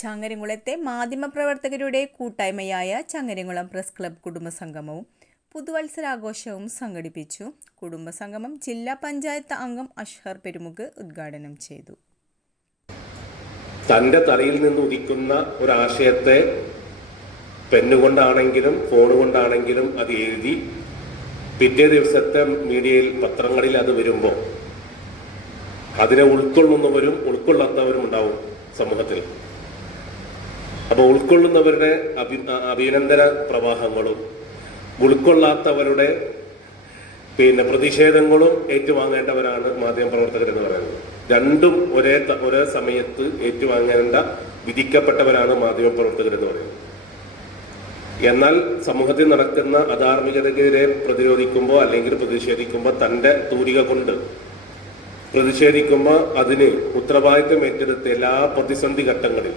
ചങ്ങരംകുളത്തെ മാധ്യമപ്രവർത്തകരുടെ കൂട്ടായ്മയായ Changaramkulam press club കുടുംബസംഗമവും പുതുവത്സരാഘോഷവും സംഘടിപ്പിച്ചു. കുടുംബസംഗമം ജില്ലാ പഞ്ചായത്ത് അംഗം അഷ്ഹർ പെരുമുക്ക് ഉദ്ഘാടനം ചെയ്തു. തൻ്റെ തലയിൽ നിന്ന് ഉദിക്കുന്ന ഒരാശയത്തെ പെന്നുകൊണ്ടാണെങ്കിലും ഫോണുകൊണ്ടാണെങ്കിലും അത് എഴുതി പിറ്റേ ദിവസത്തെ മീഡിയയിൽ പത്രങ്ങളിൽ അത് വരുമ്പോൾ അതിനെ ഉൾക്കൊള്ളുന്നവരും ഉൾക്കൊള്ളാത്തവരും ഉണ്ടാവും സമൂഹത്തിൽ. അപ്പോൾ ഉൾക്കൊള്ളുന്നവരുടെ അഭിനന്ദന പ്രവാഹങ്ങളും ഉൾക്കൊള്ളാത്തവരുടെ പ്രതിഷേധങ്ങളും ഏറ്റുവാങ്ങേണ്ടവരാണ് മാധ്യമപ്രവർത്തകർ എന്ന് പറയുന്നത്. രണ്ടും ഒരേ സമയത്ത് ഏറ്റുവാങ്ങേണ്ട വിധിക്കപ്പെട്ടവരാണ് മാധ്യമപ്രവർത്തകർ എന്ന് പറയുന്നത്. എന്നാൽ സമൂഹത്തിൽ നടക്കുന്ന അധാർമികതയ്ക്കെതിരെ പ്രതിരോധിക്കുമ്പോൾ അല്ലെങ്കിൽ പ്രതിഷേധിക്കുമ്പോൾ തൻ്റെ തൂലിക കൊണ്ട് പ്രതിഷേധിക്കുമ്പോൾ അതിന് ഉത്തരവാദിത്വം ഏറ്റെടുത്ത് എല്ലാ പ്രതിസന്ധി ഘട്ടങ്ങളിലും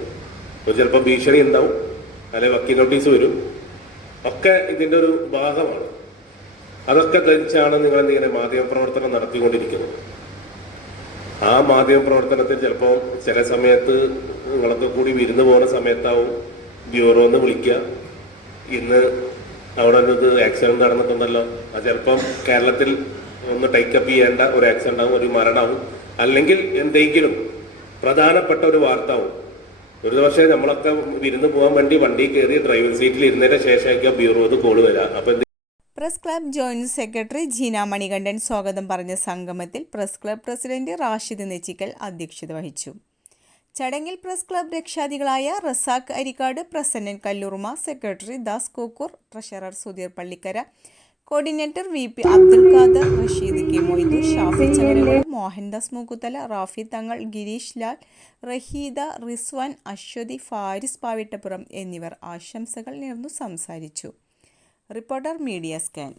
ചിലപ്പോൾ ഭീഷണി ഉണ്ടാവും, അല്ലെങ്കിൽ വക്കീൽ നോട്ടീസ് വരും, ഒക്കെ ഇതിൻ്റെ ഒരു ഭാഗമാണ്. അതൊക്കെ ധരിച്ചാണ് നിങ്ങൾ എന്തിങ്ങനെ മാധ്യമപ്രവർത്തനം നടത്തിക്കൊണ്ടിരിക്കുന്നത്. ആ മാധ്യമപ്രവർത്തനത്തിൽ ചിലപ്പോൾ ചില സമയത്ത് നിങ്ങളൊക്കെ കൂടി വിരുന്ന് പോകുന്ന സമയത്താവും ബ്യൂറോന്ന് വിളിക്കുക, ഇന്ന് അവിടെ ഒരു ആക്സിഡന്റ് നടന്നിട്ടുണ്ടല്ലോ, അത് ചിലപ്പം കേരളത്തിൽ ഒന്ന് ടേക്കപ്പ് ചെയ്യേണ്ട ഒരു ആക്സിഡന്റ് ആവും, ഒരു മരണമാവും, അല്ലെങ്കിൽ എന്തെങ്കിലും പ്രധാനപ്പെട്ട ഒരു വാർത്ത ആവും. ഒരു ദിവസം നമ്മളൊക്കെ വിരുന്ന് പോകാൻ വേണ്ടി വണ്ടി കയറി ഡ്രൈവിംഗ് സീറ്റിൽ ഇരുന്നതിന് ശേഷമായിരിക്കും ബ്യൂറോന്ന് കോള് വരാം. അപ്പം press club joint secretary Jeena Manikandan സ്വാഗതം പറഞ്ഞ സംഗമത്തിൽ press club president Rashid Nechikkal അധ്യക്ഷത വഹിച്ചു. ചടങ്ങിൽ പ്രസ് ക്ലബ്ബ് രക്ഷാധികളായ Razak Arikkad, Prasannan Kallurma, secretary Das Kokkur, treasurer Sudheer Pallikkara, coordinator VP Abdul Khader, Rasheed K Moidu, Shafi Changaramkulam, Mohandas Mookkuthala, Rafi Thangal, Girish Lal, Raheeda, Rizwan, Aswathy, Faris Pavittappuram എന്നിവർ ആശംസകൾ നേർന്നു സംസാരിച്ചു. Reporter media scan.